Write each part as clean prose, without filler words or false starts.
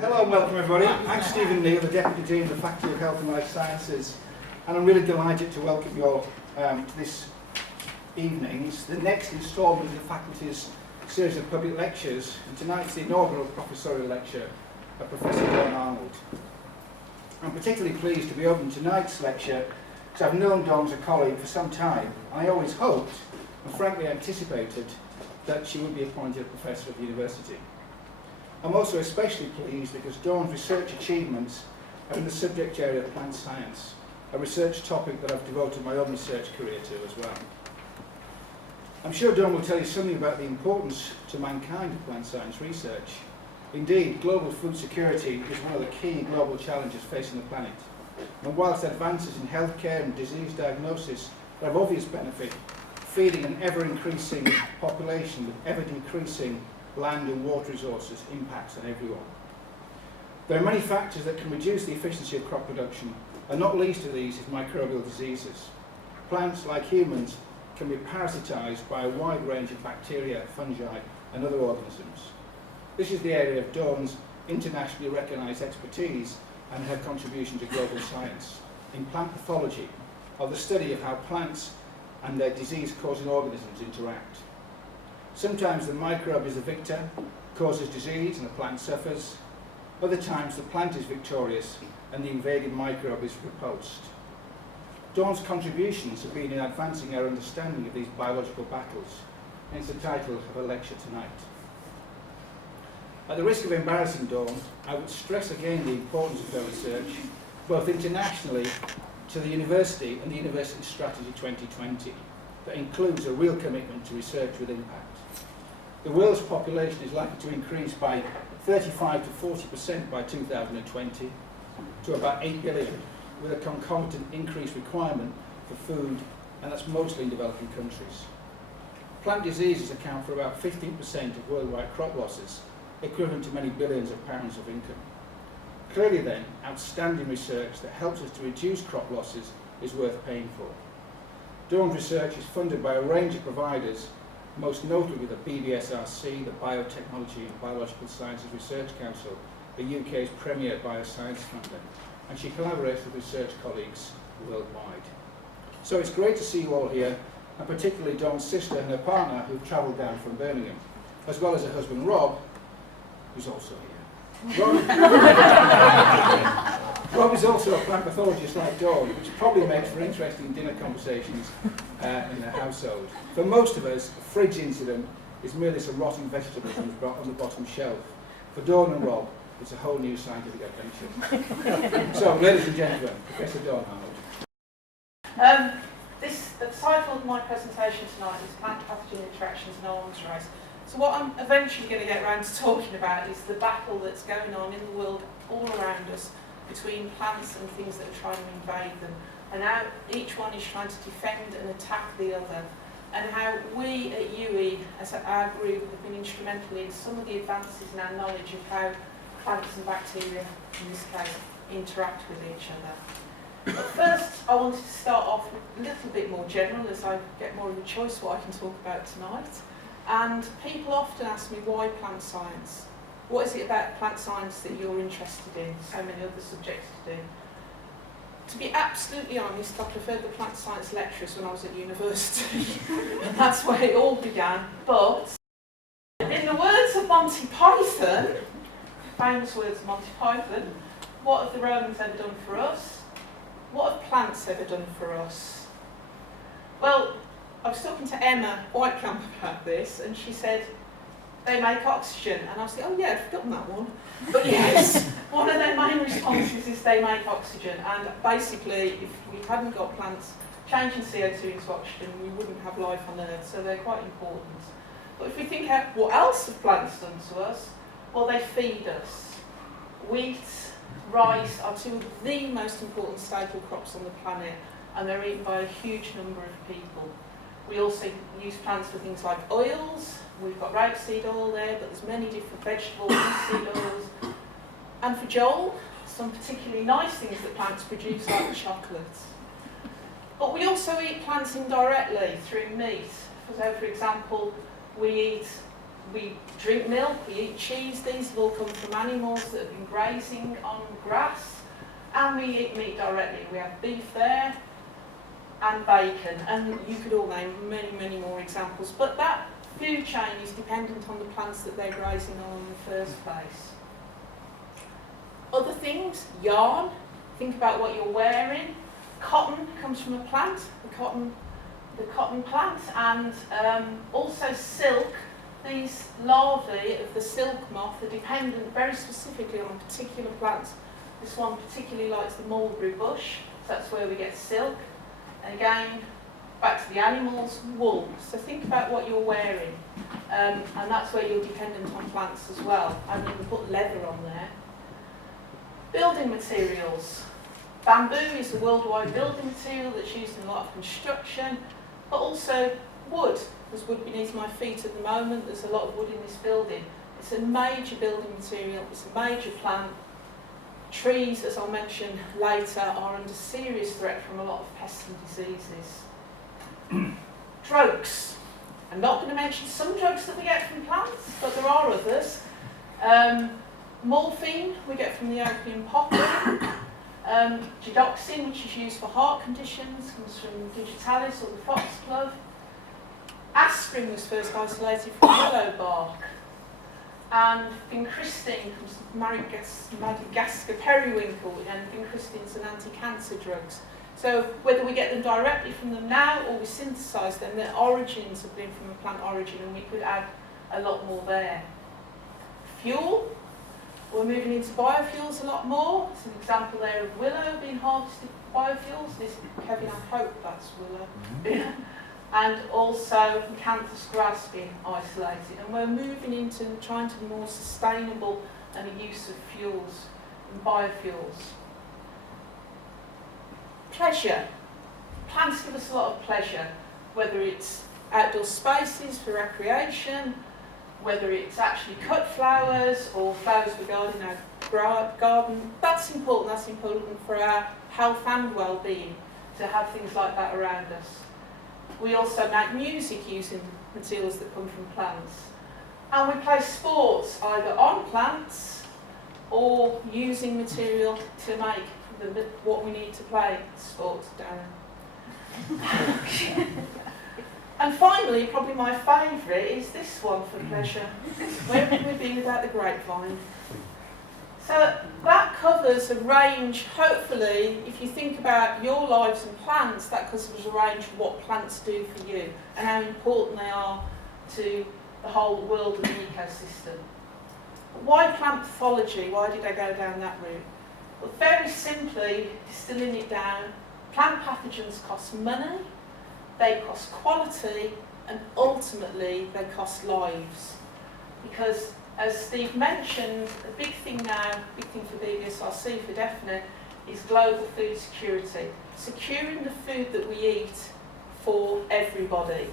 Hello and welcome everybody. I'm Stephen Neal, the Deputy Dean of the Faculty of Health and Life Sciences, and I'm really delighted to welcome you all to this evening's, the next instalment of the faculty's series of public lectures, and tonight's the inaugural professorial lecture of Professor Dawn Arnold. I'm particularly pleased to be opening tonight's lecture because I've known Dawn as a colleague for some time. I always hoped, and frankly anticipated, that she would be appointed a professor at the university. I'm also especially pleased because Dawn's research achievements are in the subject area of plant science, a research topic that I've devoted my own research career to as well. I'm sure Dawn will tell you something about the importance to mankind of plant science research. Indeed, global food security is one of the key global challenges facing the planet. And whilst advances in healthcare and disease diagnosis are of obvious benefit, feeding an ever-increasing population with ever-decreasing land and water resources impacts on everyone. There are many factors that can reduce the efficiency of crop production, and not least of these is microbial diseases. Plants, like humans, can be parasitized by a wide range of bacteria, fungi, and other organisms. This is the area of Dawn's internationally recognized expertise and her contribution to global science. In plant pathology, or the study of how plants and their disease-causing organisms interact. Sometimes the microbe is the victor, causes disease and the plant suffers. Other times the plant is victorious and the invading microbe is repulsed. Dawn's contributions have been in advancing our understanding of these biological battles, hence the title of her lecture tonight. At the risk of embarrassing Dawn, I would stress again the importance of her research, both internationally to the university and the University Strategy 2020, that includes a real commitment to research with impact. The world's population is likely to increase by 35 to 40% by 2020 to about 8 billion, with a concomitant increased requirement for food, and that's mostly in developing countries. Plant diseases account for about 15% of worldwide crop losses, equivalent to many billions of pounds of income. Clearly then, outstanding research that helps us to reduce crop losses is worth paying for. Dawn's research is funded by a range of providers, most notably the BBSRC, the Biotechnology and Biological Sciences Research Council, the UK's premier bioscience funder, and she collaborates with research colleagues worldwide. So it's great to see you all here, and particularly Dawn's sister and her partner who've travelled down from Birmingham, as well as her husband Rob, who's also here. Rob is also a plant pathologist like Dawn, which probably makes for interesting dinner conversations in the household. For most of us, a fridge incident is merely some rotting vegetables on the bottom shelf. For Dawn and Rob, it's a whole new scientific adventure. So, ladies and gentlemen, Professor Dawn Arnold. The title of my presentation tonight is Plant-pathogen Interactions and Arms Race. So what I'm eventually going to get around to talking about is the battle that's going on in the world all around us between plants and things that are trying to invade them, and how each one is trying to defend and attack the other, and how we at UE, as our group, have been instrumental in some of the advances in our knowledge of how plants and bacteria, in this case, interact with each other. But first, I wanted to start off with a little bit more general, as I get more of a choice what I can talk about tonight. And people often ask me, why plant science? What is it about plant science that you're interested in? So many other subjects to do. To be absolutely honest, I preferred the plant science lecturers when I was at university. And that's where it all began. But in the words of Monty Python, famous words of Monty Python, what have the Romans ever done for us? What have plants ever done for us? Well, I was talking to Emma Whitecamp about this, and she said, they make oxygen. And I was like, oh yeah, I'd forgotten that one. But yes, one of their main responses is they make oxygen. And basically, if we hadn't got plants changing CO2 into oxygen, we wouldn't have life on Earth, so they're quite important. But if we think about what else have plants done to us, well, they feed us. Wheat, rice are two of the most important staple crops on the planet, and they're eaten by a huge number of people. We also use plants for things like oils. We've got rapeseed oil there, but there's many different vegetables, seed oils. And for Joel, some particularly nice things that plants produce, like chocolate. But we also eat plants indirectly through meat. So, for example, we eat we drink milk, we eat cheese. These have all come from animals that have been grazing on grass. And we eat meat directly. We have beef there and bacon. And you could all name many, many more examples. But that food chain is dependent on the plants that they're grazing on in the first place. Other things, yarn. Think about what you're wearing. Cotton comes from a plant, the cotton plant, and also silk. These larvae of the silk moth are dependent very specifically on particular plants. This one particularly likes the mulberry bush, so that's where we get silk. And again, back to the animals, wool. So think about what you're wearing, and that's where you're dependent on plants as well. And you can put leather on there. Building materials. Bamboo is a worldwide building material that's used in a lot of construction, but also wood. There's wood beneath my feet at the moment. There's a lot of wood in this building. It's a major building material. It's a major plant. Trees, as I'll mention later, are under serious threat from a lot of pests and diseases. Drugs. I'm not going to mention some drugs that we get from plants, but there are others. Morphine we get from the opium poppy. Digoxin, which is used for heart conditions, comes from digitalis or the foxglove. Aspirin was first isolated from willow bark. And vincristine comes from Madagascar periwinkle, and vincristine's an anti-cancer drugs. So whether we get them directly from them now or we synthesise them, their origins have been from a plant origin, and we could add a lot more there. Fuel. We're moving into biofuels a lot more. It's an example there of willow being harvested for biofuels. This, Kevin, I hope that's willow. And also canthus grass being isolated. And we're moving into trying to be more sustainable and the use of fuels and biofuels. Pleasure. Plants give us a lot of pleasure, whether it's outdoor spaces for recreation, whether it's actually cut flowers or flowers we garden in our garden. That's important for our health and well-being, to have things like that around us. We also make music using materials that come from plants. And we play sports either on plants or using material to make what we need to play sports down. And finally, probably my favourite is this one for pleasure. Where would we be without the grapevine? So that covers a range, hopefully, if you think about your lives and plants, that covers a range of what plants do for you and how important they are to the whole world and the ecosystem. But why plant pathology? Why did I go down that route? Well, very simply, distilling it down, plant pathogens cost money, they cost quality, and ultimately they cost lives. Because, as Steve mentioned, the big thing now, big thing for BBSRC for definite, is global food security. Securing the food that we eat for everybody.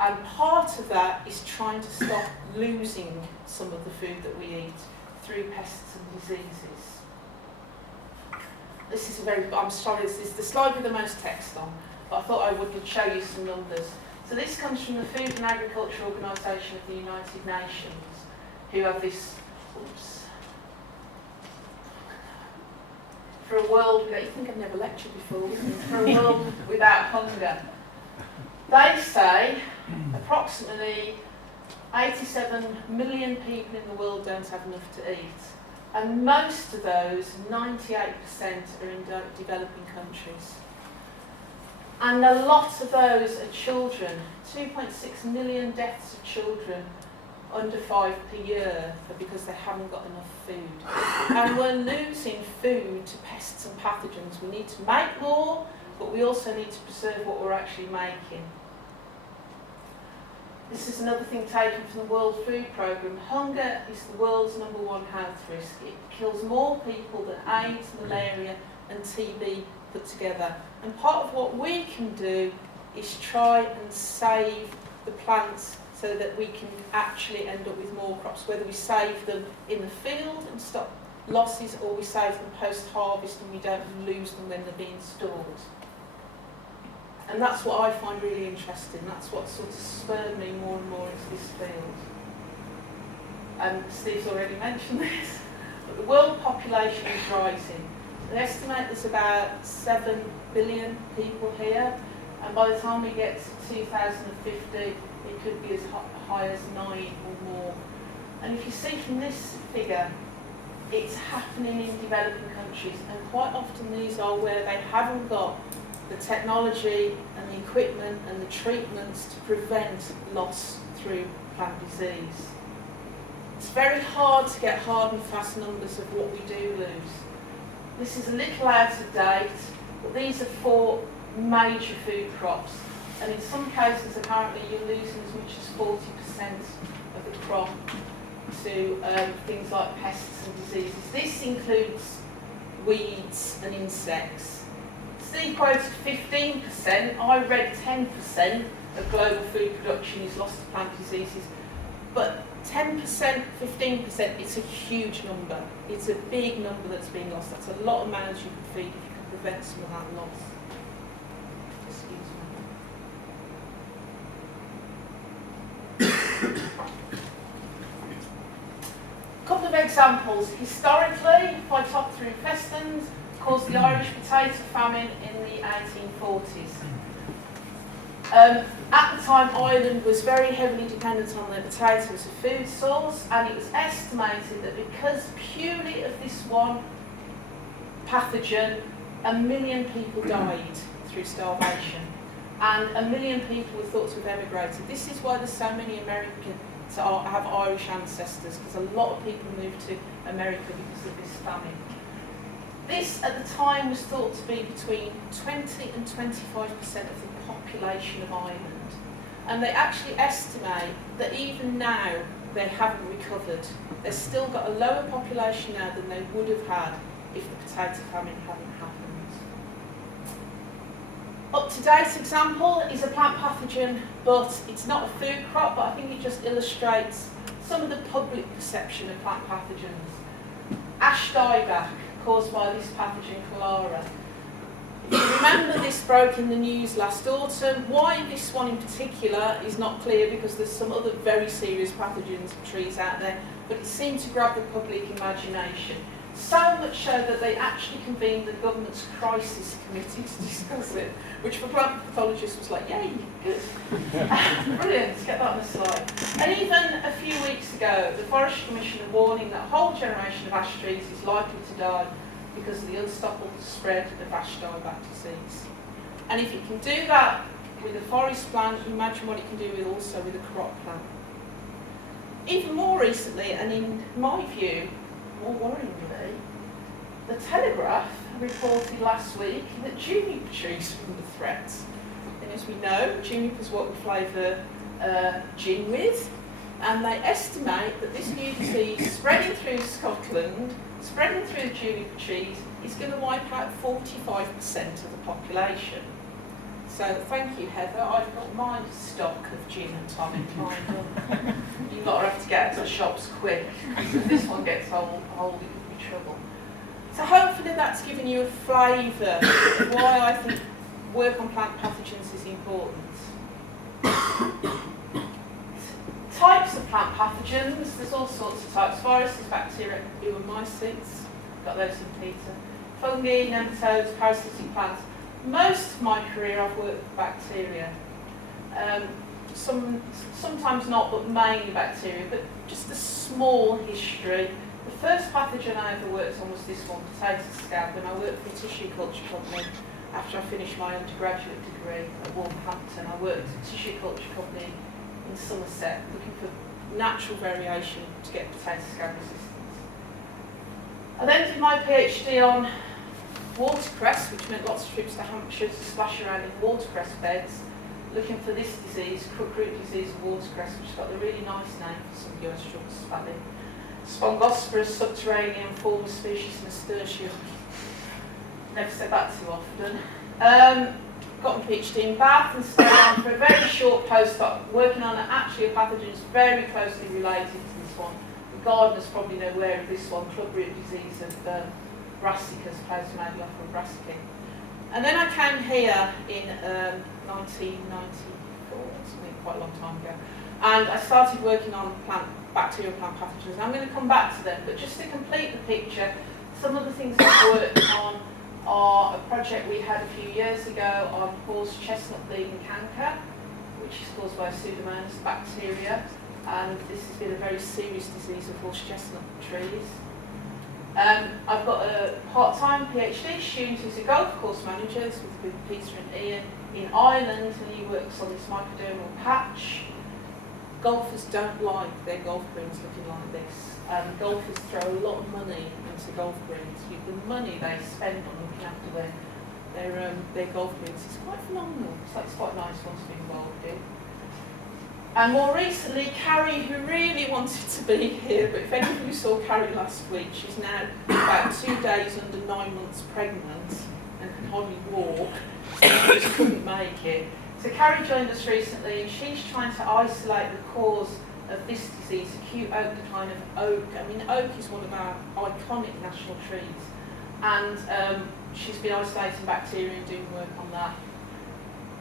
And part of that is trying to stop losing some of the food that we eat through pests and diseases. This is I'm sorry, this is the slide with the most text on. But I thought I would show you some numbers. So this comes from the Food and Agriculture Organisation of the United Nations, who have this, for a world, you think I've never lectured before, for a world without hunger. They say approximately 87 million people in the world don't have enough to eat. And most of those, 98%, are in developing countries. And a lot of those are children. 2.6 million deaths of children under 5 per year because they haven't got enough food. And we're losing food to pests and pathogens. We need to make more, but we also need to preserve what we're actually making. This is another thing taken from the World Food Programme. Hunger is the world's #1 health risk. It kills more people than AIDS, malaria and TB put together. And part of what we can do is try and save the plants so that we can actually end up with more crops, whether we save them in the field and stop losses, or we save them post-harvest and we don't lose them when they're being stored. And that's what I find really interesting. That's what sort of spurred me more and more into this field. and Steve's already mentioned this, but the world population is rising. They estimate there's about 7 billion people here, and by the time we get to 2050, it could be as high as 9 or more. And if you see from this figure, it's happening in developing countries, and quite often these are where they haven't got the technology and the equipment and the treatments to prevent loss through plant disease. It's very hard to get hard and fast numbers of what we do lose. This is a little out of date, but these are 4 major food crops, and in some cases apparently you're losing as much as 40% of the crop to things like pests and diseases. This includes weeds and insects. Steve quoted 15%, I read 10% of global food production is lost to plant diseases, but 10%, 15%, it's a huge number. It's a big number that's being lost. That's a lot of manners you can feed if you can prevent some of that loss. A couple of examples. Historically, Phytophthora infestans caused the Irish potato famine in the 1840s. At the time, Ireland was very heavily dependent on their potato as a food source, and it was estimated that because purely of this one pathogen, 1 million people died through starvation, and 1 million people were thought to have emigrated. This is why there's so many Americans have Irish ancestors, because a lot of people moved to America because of this famine. This, at the time, was thought to be between 20 and 25% of the population of Ireland. And they actually estimate that even now, they haven't recovered. They've still got a lower population now than they would have had if the potato famine hadn't happened. Up-to-date example is a plant pathogen, but it's not a food crop, but I think it just illustrates some of the public perception of plant pathogens. Ash dieback, caused by this pathogen cholera. If you remember, this broke in the news last autumn. Why this one in particular is not clear, because there's some other very serious pathogens of trees out there, but it seemed to grab the public imagination. So much so that they actually convened the government's crisis committee to discuss it, which for plant pathologists was like, yay, good. Brilliant, let's get that on the slide. And even a few weeks ago, the Forestry Commission are warning that a whole generation of ash trees is likely to die because of the unstoppable spread of ash dieback disease. And if it can do that with a forest plant, imagine what it can do also with a crop plant. Even more recently, and in my view, more worryingly, the Telegraph reported last week that juniper trees were under threat. And as we know, juniper is what we flavour gin with, and they estimate that this new disease spreading through Scotland, spreading through the juniper trees, is going to wipe out 45% of the population. So thank you, Heather. I've got my stock of gin and tonic lined up. You've got to have to get to the shops quick. If this one gets old, it could be trouble. So hopefully that's given you a flavour of why I think work on plant pathogens is important. Types of plant pathogens, there's all sorts of types. Viruses, bacteria, mycetes, got those in Peter. Fungi, nematodes, parasitic plants. Most of my career I've worked with bacteria. Sometimes not, but mainly bacteria, but just a small history. The first pathogen I ever worked on was this one, potato scab, and I worked for a tissue culture company after I finished my undergraduate degree at Wolverhampton. I worked at a tissue culture company in Somerset, looking for natural variation to get potato scab resistance. I then did my PhD on watercress, which meant lots of trips to Hampshire to splash around in watercress beds, looking for this disease, crookroot disease of watercress, which has got a really nice name for some of you I struggle to spell it. Spongosporus subterranean, former species nasturtium. Never said that too often. Got my PhD in Bath and stayed on for a very short postdoc, working on actually a pathogen that's very closely related to this one. The gardeners probably know where of this one, clubroot disease of brassicas, Pseudomonas brassicas. And then I came here in 1994, something quite a long time ago, And I started working on bacterial plant pathogens. And I'm going to come back to them, but just to complete the picture, some of the things I've worked on are a project we had a few years ago on horse chestnut bleeding canker, which is caused by Pseudomonas bacteria, and this has been a very serious disease of horse chestnut trees. I've got a part-time PhD student who's a golf course manager with Peter and Ian in Ireland, and he works on this microdermal patch. Golfers don't like their golf greens looking like this. Golfers throw a lot of money into golf greens. The money they spend on looking after their golf greens is quite phenomenal. So it's quite nice one to be involved in. And more recently, Carrie, who really wanted to be here, but if any of you saw Carrie last week, she's now about 2 days under 9 months pregnant and can hardly walk, so she just couldn't make it. So Carrie joined us recently, and she's trying to isolate the cause of this disease, acute oak decline of oak. I mean, oak is one of our iconic national trees, and she's been isolating bacteria and doing work on that.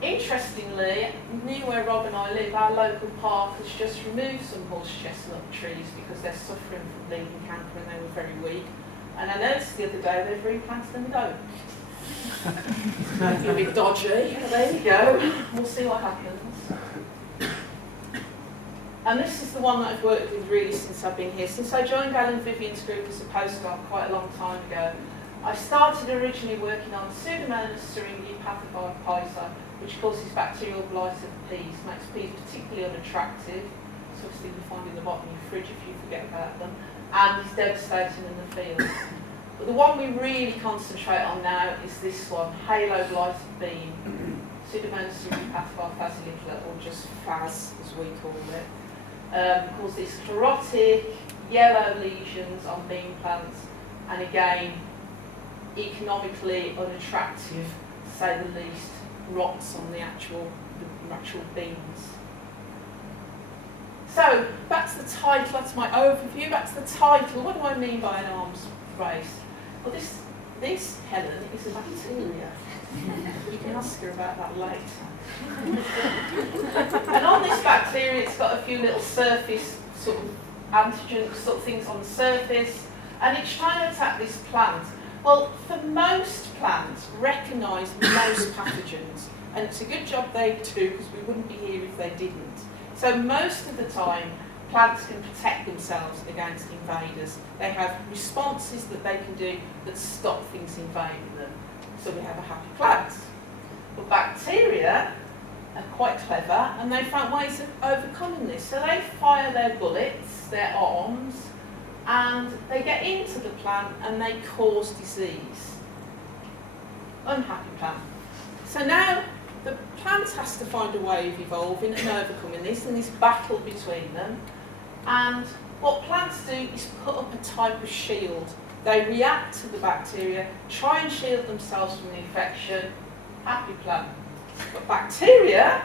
Interestingly, near where Rob and I live, our local park has just removed some horse chestnut trees because they're suffering from bleeding canker and they were very weak. And I noticed the other day they've replanted them with oak. Maybe a bit dodgy, but there you go. We'll see what happens. And this is the one that I've worked with really since I've been here. Since I joined Alan Vivian's group as a postdoc quite a long time ago, I started originally working on Pseudomonas syringae pathogen, which causes bacterial blight of peas, makes peas particularly unattractive. It's obviously you find in the bottom of your fridge if you forget about them, and is devastating in the field. But the one we really concentrate on now is this one, halo blighted bean, Pseudomonas syringae pathogen phaseolicola, or just Phas as we call it. Causes sclerotic, yellow lesions on bean plants, and again, economically unattractive, to say the least, rots on the actual beans. So, back to the title, that's my overview, back to the title. What do I mean by an arms race? Well, this Helen, is a bacteria. You can ask her about that later. And on this bacteria, it's got a few little surface sort of antigen sort of things on the surface, and it's trying to attack this plant. Well, for most plants, recognise most pathogens, and it's a good job they do because we wouldn't be here if they didn't. So most of the time, plants can protect themselves against invaders. They have responses that they can do that stop things invading them. So we have a happy plant. But bacteria are quite clever, and they found ways of overcoming this. So they fire their bullets, their arms, and they get into the plant and they cause disease. Unhappy plant. So now the plant has to find a way of evolving and overcoming this, and this battle between them. And what plants do is put up a type of shield. They react to the bacteria, try and shield themselves from the infection. Happy plant. But bacteria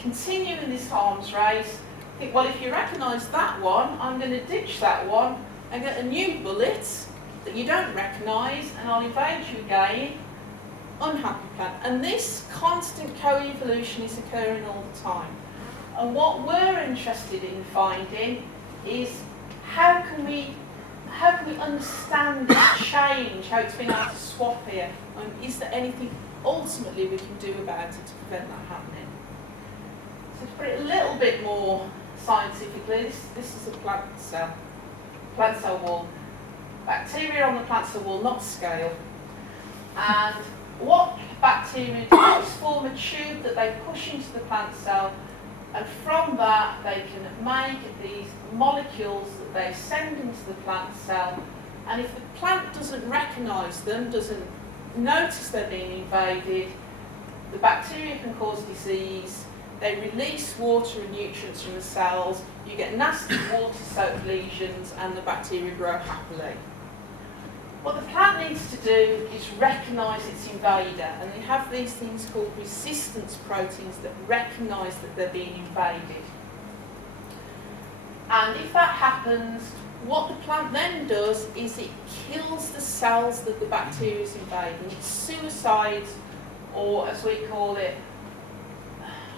continue in this arms race. Think, well, if you recognise that one, I'm going to ditch that one and get a new bullet that you don't recognise, and I'll invade you again. Unhappy plant. And this constant co-evolution is occurring all the time. And what we're interested in finding is how can we understand this change, how it's been able to swap here, and is there anything ultimately we can do about it to prevent that happening? So to put it a little bit more scientifically, this is a plant cell wall. Bacteria on the plant cell wall, not scale. And what bacteria do is form a tube that they push into the plant cell, and from that they can make these molecules that they send into the plant cell, and if the plant doesn't recognise them, doesn't notice they're being invaded, the bacteria can cause disease. They release water and nutrients from the cells, you get nasty water-soaked lesions, and the bacteria grow happily. What the plant needs to do is recognise its invader, and they have these things called resistance proteins that recognise that they're being invaded. And if that happens, what the plant then does is it kills the cells that the bacteria is invading. It's suicide, or as we call it,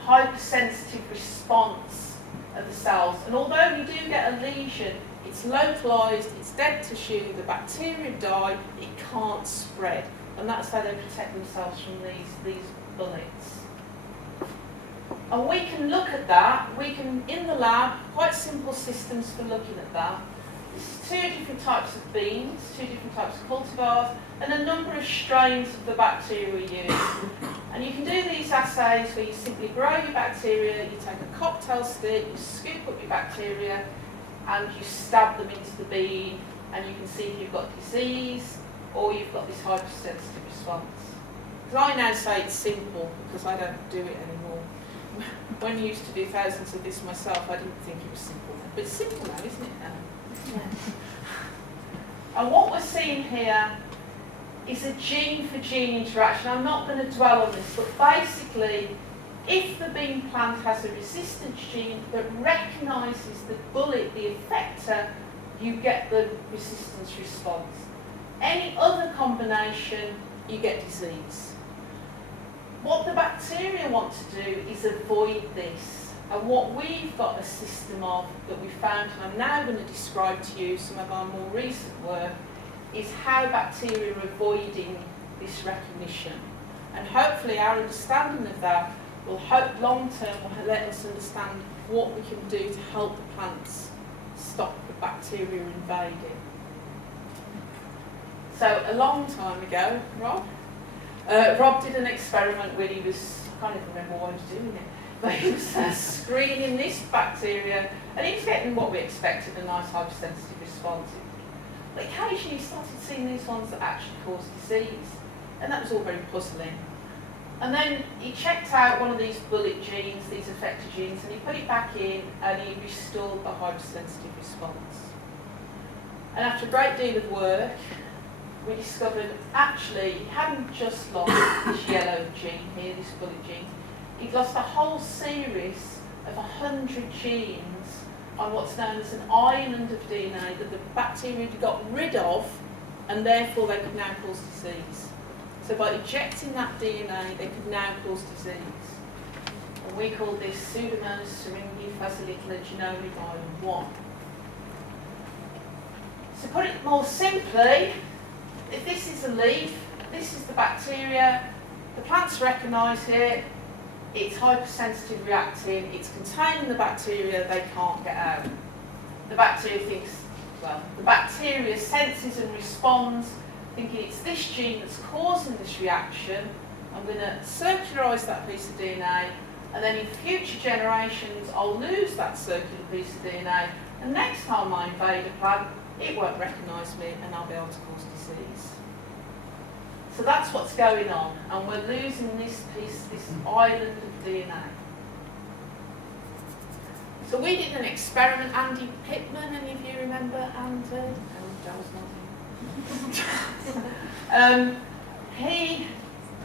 hypersensitive response of the cells. And although you do get a lesion, it's localised, it's dead tissue, the bacteria die, it can't spread. And that's how they protect themselves from these bullets. And we can look at that, we can, in the lab, quite simple systems for looking at that. There's 2 different types of beans, 2 different types of cultivars, and a number of strains of the bacteria used. And you can do these assays where you simply grow your bacteria, you take a cocktail stick, you scoop up your bacteria, and you stab them into the bean, and you can see if you've got disease, or you've got this hypersensitive response. Because I now say it's simple, because I don't do it anymore. When I used to do thousands of this myself, I didn't think it was simple. But it's simple now, isn't it, Anna? Yeah. And what we're seeing here is a gene-for-gene interaction. I'm not going to dwell on this, but basically, if the bean plant has a resistance gene that recognises the bullet, the effector, you get the resistance response. Any other combination, you get disease. What the bacteria want to do is avoid this. And what we've got a system of that we found, and I'm now going to describe to you some of our more recent work, is how bacteria are avoiding this recognition. And hopefully our understanding of that will hope long term will let us understand what we can do to help the plants stop the bacteria invading. So a long time ago, Rob did an experiment where he was, I can't even remember why he was doing it, but he was screening this bacteria, and he was getting what we expected, a nice hypersensitive response. But occasionally he started seeing these ones that actually cause disease, and that was all very puzzling. And then he checked out one of these bullet genes, these effector genes, and he put it back in, and he restored the hypersensitive response. And after a great deal of work, we discovered actually he hadn't just lost this yellow gene here, this bullet gene. He'd lost a whole series of 100 genes on what's known as an island of DNA that the bacteria had got rid of, and therefore they could now cause disease. So by ejecting that DNA, they could now cause disease. And we call this Pseudomonas, syringae, phaseolicola, genomic island 1. So put it more simply, if this is a leaf, this is the bacteria, the plants recognise it, it's hypersensitive reacting, it's containing the bacteria, they can't get out. The bacteria thinks, well, the bacteria senses and responds, thinking it's this gene that's causing this reaction. I'm going to circularise that piece of DNA, and then in future generations I'll lose that circular piece of DNA, and next time I invade a plant, it won't recognise me and I'll be able to cause disease. So that's what's going on, and we're losing this piece, this island of DNA. So we did an experiment, Andy Pittman, any of you remember Andy? He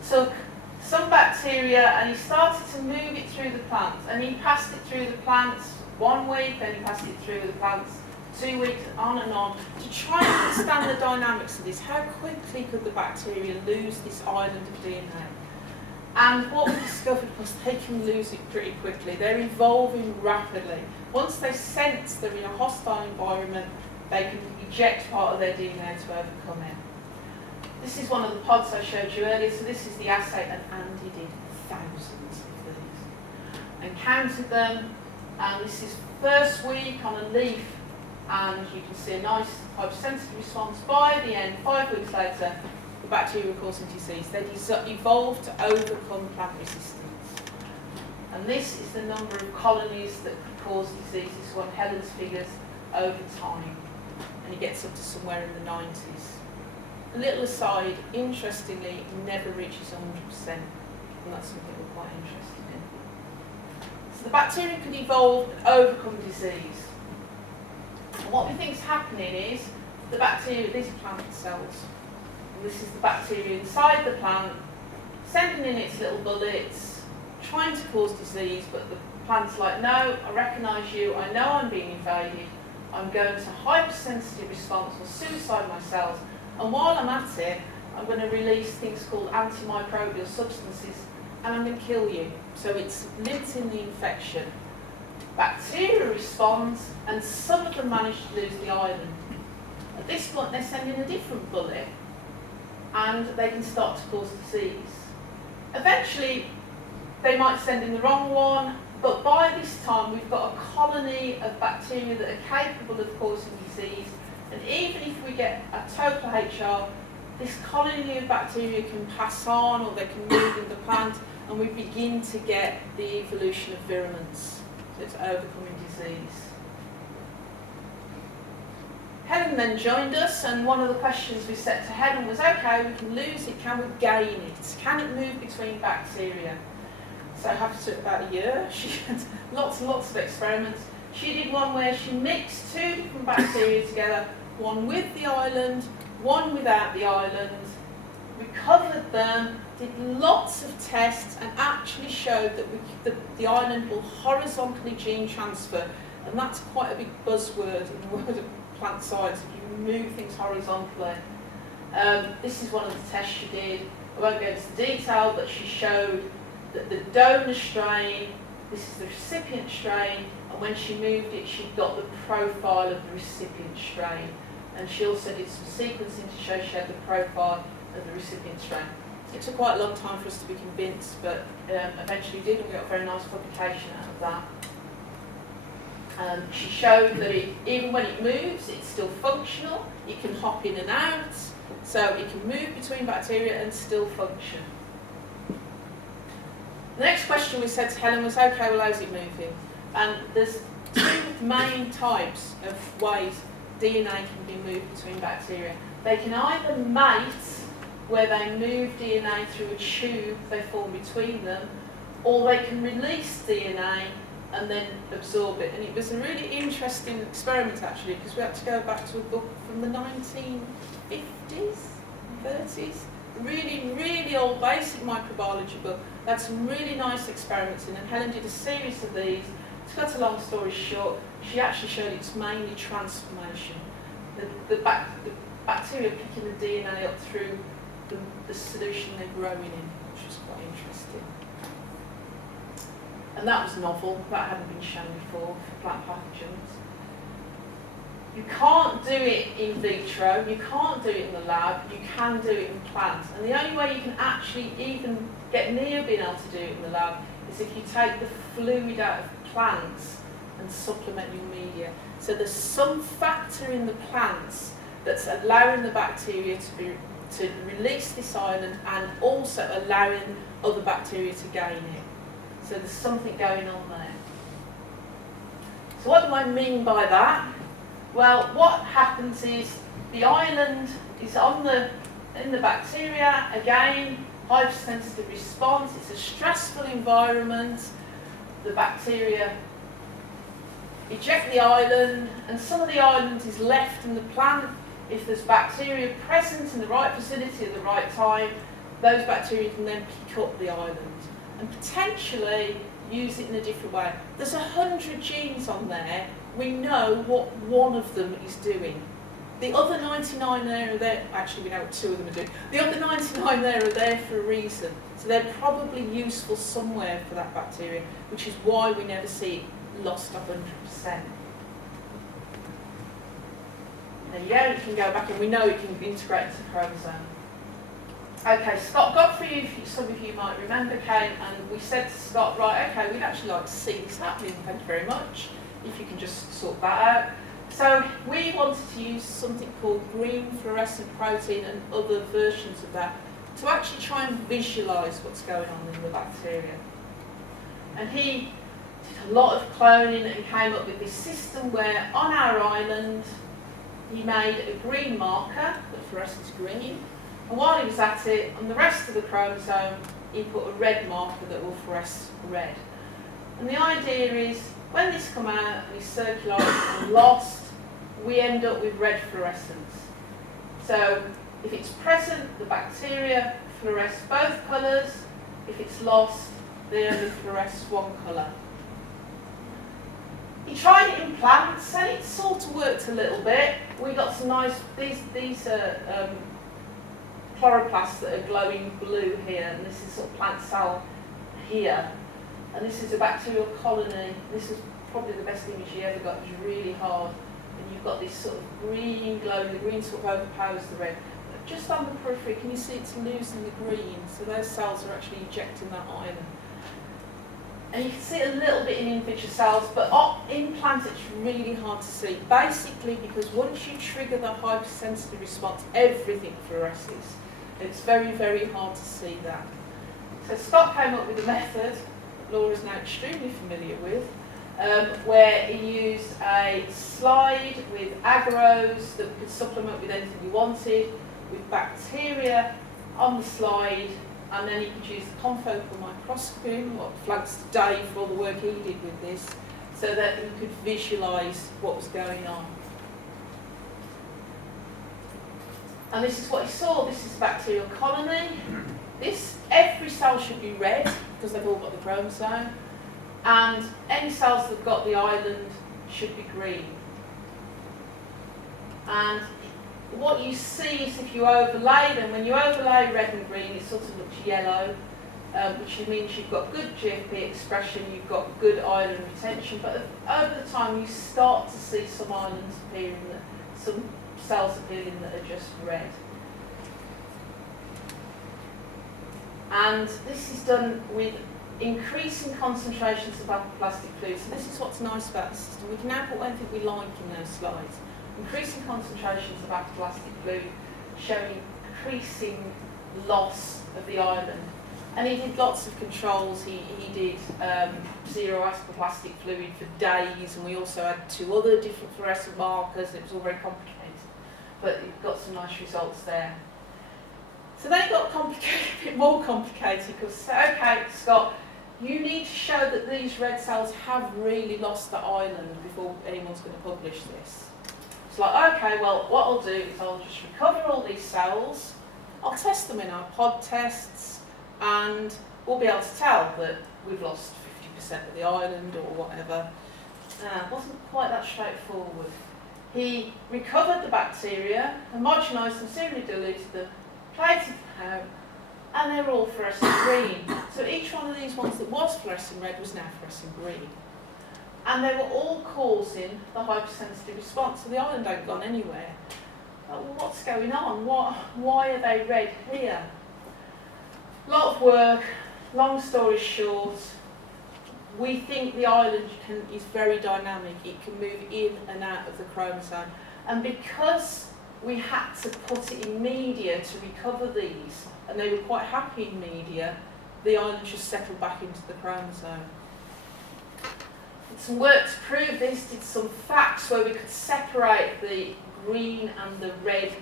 took some bacteria and he started to move it through the plants, and he passed it through the plants 1 week, then he passed it through the plants 2 weeks, on, to try and understand the dynamics of this. How quickly could the bacteria lose this island of DNA? And what we discovered was they can lose it pretty quickly. They're evolving rapidly. Once they sense they're in a hostile environment, they can eject part of their DNA to overcome it. This is one of the pods I showed you earlier. So this is the assay, and Andy did thousands of these and counted them. And this is first week on a leaf, and you can see a nice hypersensitive response. By the end, 5 weeks later, the bacteria were causing disease. They evolved to overcome plant resistance. And this is the number of colonies that could cause disease. This is one of Helen's figures over time. And it gets up to somewhere in the 90s. A little aside, interestingly, it never reaches 100%. And that's something we're quite interested in. So the bacteria could evolve and overcome disease. And what we think is happening is the bacteria, these are plant cells. And this is the bacteria inside the plant, sending in its little bullets, trying to cause disease, but the plant's like, no, I recognise you, I know I'm being invaded, I'm going to hypersensitive response or suicide my cells, and while I'm at it, I'm going to release things called antimicrobial substances, and I'm going to kill you. So it's limiting the infection. Bacteria responds, and some of them manage to lose the island. At this point, they send in a different bullet, and they can start to cause disease. Eventually, they might send in the wrong one, but by this time, we've got a colony of bacteria that are capable of causing disease, and even if we get a total HR, this colony of bacteria can pass on, or they can move in the plant, and we begin to get the evolution of virulence. So it's overcoming disease. Helen then joined us, and one of the questions we set to Helen was, okay, we can lose it, can we gain it? Can it move between bacteria? So after about a year, she had lots and lots of experiments. She did one where she mixed 2 different bacteria together, one with the island, one without the island, recovered them, did lots of tests, and actually showed that the island will horizontally gene transfer, and that's quite a big buzzword in the world of plant science, if you move things horizontally. This is one of the tests she did. I won't go into the detail, but she showed that the donor strain, this is the recipient strain, and when she moved it, she got the profile of the recipient strain. And she also did some sequencing to show she had the profile of the recipient strain. It took quite a long time for us to be convinced, but eventually we did, and we got a very nice publication out of that. She showed that even when it moves, it's still functional. It can hop in and out, so it can move between bacteria and still function. The next question we said to Helen was, okay, well, how's it moving? And there's 2 main types of ways DNA can be moved between bacteria. They can either mate, where they move DNA through a tube they form between them, or they can release DNA and then absorb it. And it was a really interesting experiment, actually, because we had to go back to a book from the 1950s, 30s, really, really old basic microbiology book. They had some really nice experiments in, and Helen did a series of these. To cut a long story short, she actually showed it's mainly transformation. The bacteria picking the DNA up through the solution they're growing in, which was quite interesting. And that was novel, that hadn't been shown before for plant pathogens. You can't do it in vitro, you can't do it in the lab, you can do it in plants. And the only way you can actually even get near being able to do it in the lab is if you take the fluid out of plants and supplement your media. So there's some factor in the plants that's allowing the bacteria to release this island and also allowing other bacteria to gain it. So there's something going on there. So what do I mean by that? Well, what happens is the island is in the bacteria, again, hypersensitive response, it's a stressful environment, the bacteria eject the island, and some of the island is left in the plant. If there's bacteria present in the right vicinity at the right time, those bacteria can then pick up the island and potentially use it in a different way. There's 100 genes on there. We know what one of them is doing. The other 99 there are there, actually we know what 2 of them are doing. The other 99 there are there for a reason. So they're probably useful somewhere for that bacteria, which is why we never see it lost 100%. There you go, you can go back and we know it can integrate into the chromosome. Okay, Scott Godfrey, some of you might remember, came and we said to Scott, right, okay, we'd actually like to see this happening, thank you very much, if you can just sort that out. So we wanted to use something called green fluorescent protein and other versions of that to actually try and visualise what's going on in the bacteria. And he did a lot of cloning and came up with this system where on our island he made a green marker that fluoresces green, and while he was at it, on the rest of the chromosome he put a red marker that will fluoresce red. And the idea is, when this come out and is circulated and lost, we end up with red fluorescence. So if it's present, the bacteria fluoresce both colours. If it's lost, they only fluoresce one colour. He tried it in plants and it sort of worked a little bit. We got some nice, these are chloroplasts that are glowing blue here, and this is sort of plant cell here. And this is a bacterial colony. This is probably the best image you ever got. It was really hard, and you've got this sort of green glow. The green sort of overpowers the red. But just on the periphery, can you see it's losing the green? So those cells are actually ejecting that iron. And you can see it a little bit in in-vitro cells, but in plants it's really hard to see. Basically, because once you trigger the hypersensitive response, everything fluoresces. It's very, very hard to see that. So Scott came up with a method that Laura's now extremely familiar with, where he used a slide with agarose that could supplement with anything you wanted, with bacteria on the slide, and then he could use the confocal microscopy, what thanks to Dave for all the work he did with this, so that he could visualise what was going on. And this is what he saw. This is a bacterial colony. Every cell should be red because they've all got the chromosome, and any cells that have got the island should be green. And what you see is if you overlay them, when you overlay red and green, it sort of looks yellow, which means you've got good GFP expression, you've got good island retention, but over the time you start to see some islands appearing, some cells appearing that are just red. And this is done with increasing concentrations of apoplastic fluid. So this is what's nice about the system. We can now put anything we like in those slides. Increasing concentrations of apoplastic fluid, showing increasing loss of the island. And he did lots of controls. He did zero apoplastic fluid for days, and we also had 2 other different fluorescent markers. It was all very complicated, but it got some nice results there. So then it got complicated, a bit more complicated, because, okay, Scott, you need to show that these red cells have really lost the island before anyone's going to publish this. It's like, okay, well, what I'll do is I'll just recover all these cells, I'll test them in our pod tests, and we'll be able to tell that we've lost 50% of the island or whatever. It wasn't quite that straightforward. He recovered the bacteria, homogenised them, serially diluted them, plated them out, and they were all fluorescent green. So each one of these ones that was fluorescent red was now fluorescent green. And they were all causing the hypersensitive response, so the island ain't gone anywhere. Well, what's going on? Why are they red here? A lot of work, long story short, we think the island is very dynamic. It can move in and out of the chromosome. And because we had to put it in media to recover these, and they were quite happy in media, the island just settled back into the chromosome. Did some work to prove this, did some facts where we could separate the green and the red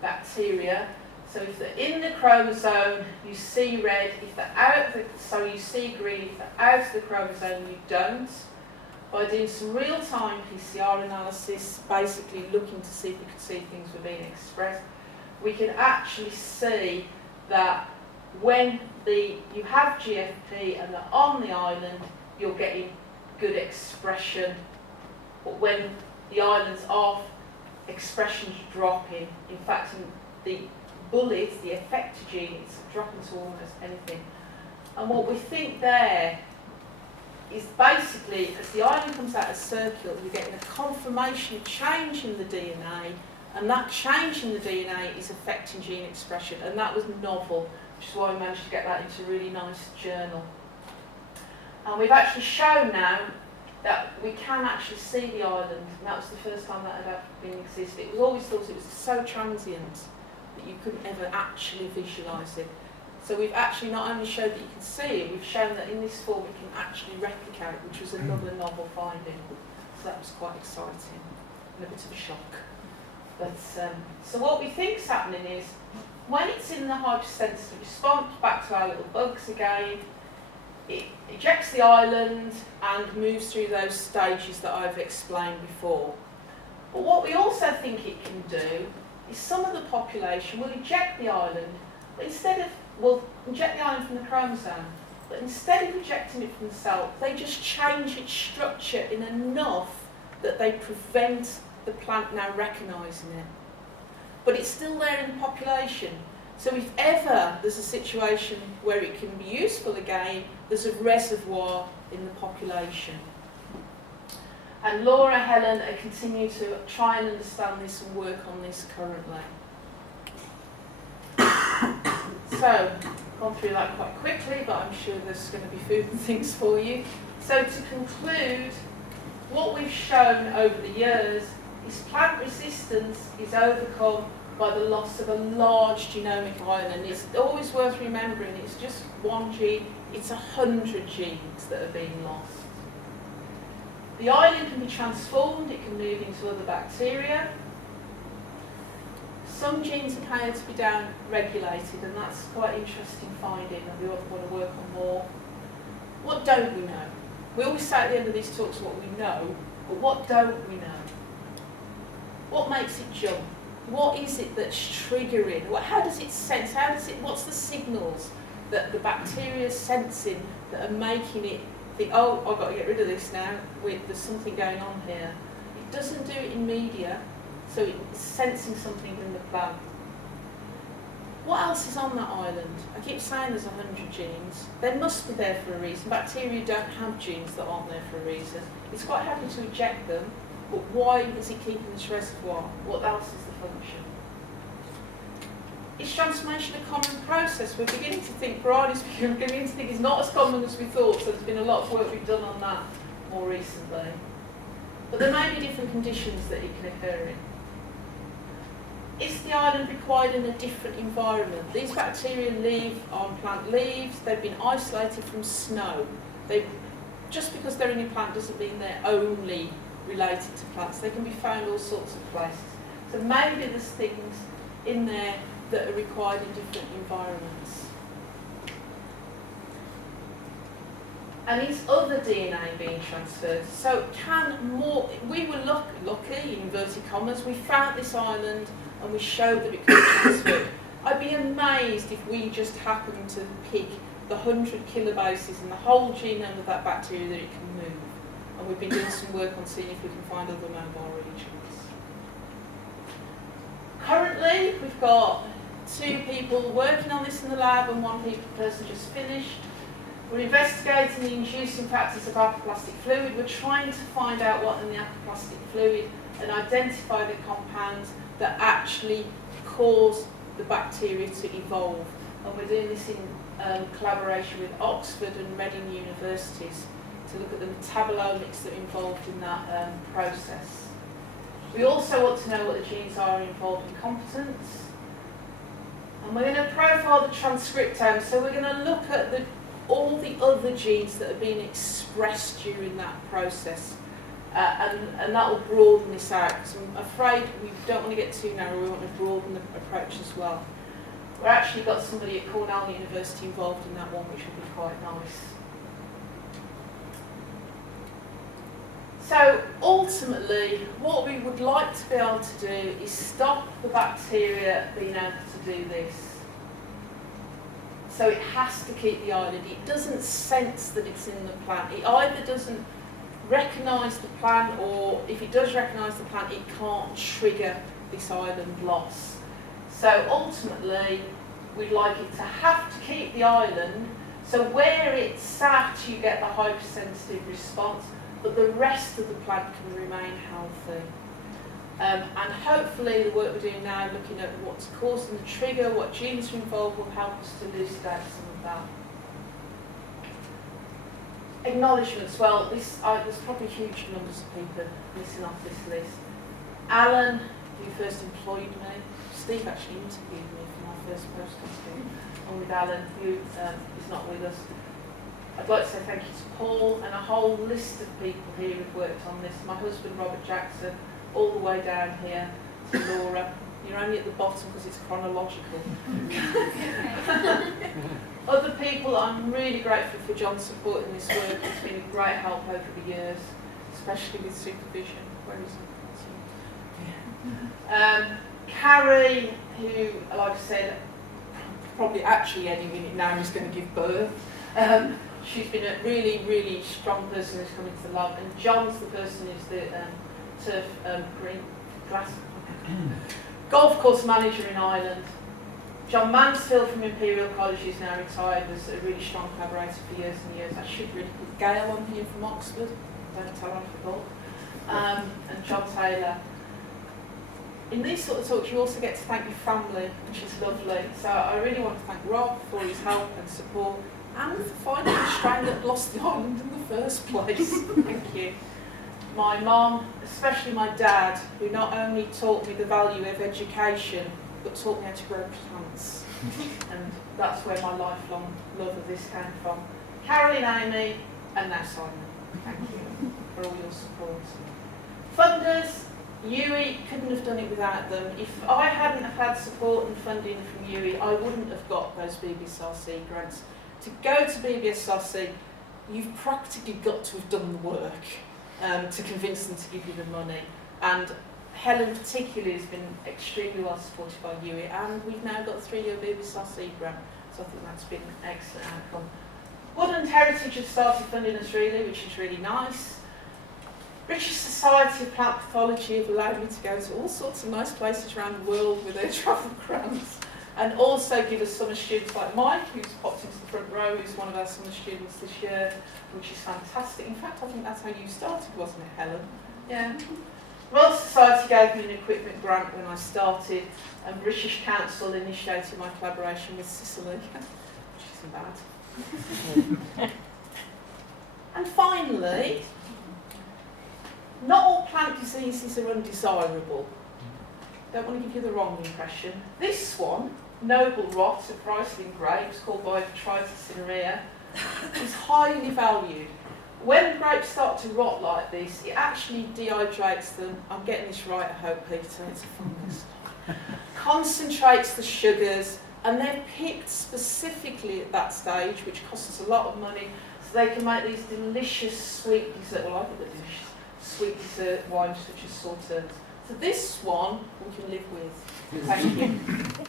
bacteria. So if they're in the chromosome, you see red. If they're out of the, so you see green. If they're out of the chromosome, you don't. By doing some real-time PCR analysis, basically looking to see if we could see things were being expressed, we can actually see that when you have GFP and they're on the island, you're getting good expression. But when the island's off, expression's dropping. In fact, in the bullets, the effector gene, it's dropping to almost anything. And what we think there is basically, as the island comes out as circular, you're getting a confirmation of change in the DNA, and that change in the DNA is affecting gene expression, and that was novel, which is why we managed to get that into a really nice journal. And we've actually shown now that we can actually see the island, and that was the first time that had ever been existed. It was always thought it was so transient that you couldn't ever actually visualise it. So we've actually not only showed that you can see it, we've shown that in this form we can actually replicate it, which was another novel finding. So that was quite exciting and a bit of a shock. But so what we think is happening is, when it's in the hypersensitive response, back to our little bugs again, it ejects the island and moves through those stages that I've explained before. But what we also think it can do is some of the population will eject the island, but instead of, will inject the island from the chromosome, but instead of ejecting it from the cell, they just change its structure in enough that they prevent the plant now recognising it. But it's still there in the population. So if ever there's a situation where it can be useful again, there's a reservoir in the population. And Laura, Helen are continuing to try and understand this and work on this currently. So, I've gone through that quite quickly, but I'm sure there's going to be food and things for you. So to conclude, what we've shown over the years is plant resistance is overcome by the loss of a large genomic island. It's always worth remembering it's just one gene, it's 100 genes that are being lost. The island can be transformed, it can move into other bacteria. Some genes appear to be down-regulated, and that's quite an interesting finding, and we want to work on more. What don't we know? We always say at the end of these talks what we know, but what don't we know? What makes it jump? What is it that's triggering? How does it sense? What's the signals that the bacteria is sensing that are making it think, oh, I've got to get rid of this now, there's something going on here? It doesn't do it in media, so it's sensing something in the plant. What else is on that island? I keep saying there's 100 genes. They must be there for a reason. Bacteria don't have genes that aren't there for a reason. It's quite happy to eject them, but why is it keeping this reservoir? What else is the function? Is transformation a common process? We're beginning to think, varieties we're beginning to think it's not as common as we thought, so there's been a lot of work we've done on that more recently. But there may be different conditions that it can occur in. Is the island required in a different environment? These bacteria live on plant leaves, they've been isolated from snow. Just because they're in a plant doesn't mean they're only related to plants. They can be found all sorts of places. So maybe there's things in there that are required in different environments. And is other DNA being transferred? So we were lucky, in inverted commas, we found this island and we showed that it could be transferred. I'd be amazed if we just happened to pick the 100 kilobases in the whole genome of that bacteria that it can move. And we've been doing some work on seeing if we can find other mobile regions. Currently, we've got 2 people working on this in the lab and 1 person just finished. We're investigating the inducing factors of apoplastic fluid. We're trying to find out what in the apoplastic fluid and identify the compounds that actually cause the bacteria to evolve. And we're doing this in collaboration with Oxford and Reading universities to look at the metabolomics that are involved in that process. We also want to know what the genes are involved in competence. And we're going to profile the transcriptome, so we're going to look at all the other genes that are being expressed during that process. And that will broaden this out, because I'm afraid we don't want to get too narrow, we want to broaden the approach as well. We've actually got somebody at Cornell University involved in that one, which will be quite nice. So ultimately, what we would like to be able to do is stop the bacteria being able to do this. So it has to keep the island. It doesn't sense that it's in the plant. It either doesn't recognise the plant, or if it does recognise the plant, it can't trigger this island loss. So ultimately, we'd like it to have to keep the island, so where it's sat, you get the hypersensitive response, but the rest of the plant can remain healthy. And hopefully the work we're doing now, looking at what's causing the trigger, what genes are involved, will help us to elucidate some of that. Acknowledgements. Well, there's probably huge numbers of people missing off this list. Alan, who first employed me, Steve actually interviewed me for my first postdoc, and with Alan, who is not with us. I'd like to say thank you to Paul and a whole list of people here who've worked on this. My husband, Robert Jackson, all the way down here to Laura. You're only at the bottom because it's chronological. Other people, I'm really grateful for John's support in this work. It's been a great help over the years, especially with supervision. Where is it? Carrie, who, like I said, probably actually any minute now is going to give birth. She's been a really, really strong person who's come into the lab, and John's the person who's the turf green grass golf course manager in Ireland. John Mansfield from Imperial College is now retired, was a really strong collaborator for years and years. I should really put Gail on here from Oxford, don't tell her I forgot. and John Taylor. In these sort of talks, you also get to thank your family, which is lovely. So I really want to thank Rob for his help and support, and for finding the strain that lost the island in the first place. Thank you. My mum, especially my dad, who not only taught me the value of education, but taught me how to grow plants. And that's where my lifelong love of this came from. Caroline, Amy, and now Simon. Thank you for all your support. Funders, UWE couldn't have done it without them. If I hadn't have had support and funding from UWE, I wouldn't have got those BBSRC grants. To go to BBSRC, you've practically got to have done the work to convince them to give you the money. And Helen particularly has been extremely well supported by UWE, and we've now got a 3-year BBSRC grant, so I think that's been an excellent outcome. Woodland Heritage has started funding us really, which is really nice. British Society of Plant Pathology have allowed me to go to all sorts of nice places around the world with their travel grants, and also give us summer students like Mike, who's popped into the front row, who's one of our summer students this year, which is fantastic. In fact, I think that's how you started, wasn't it, Helen? Yeah. Royal Society gave me an equipment grant when I started, and British Council initiated my collaboration with Sicily, which isn't bad. And finally, not all plant diseases are undesirable. Don't want to give you the wrong impression. This one, noble rot of Riesling grapes, called by syringae, is highly valued. When grapes start to rot like this, it actually dehydrates them. I'm getting this right, I hope, Peter, it's a fungus. Concentrates the sugars, and they're picked specifically at that stage, which costs a lot of money, so they can make these delicious sweet dessert, well I think they're delicious, sweet dessert wines such as sauternes. So this one we can live with. Thank you.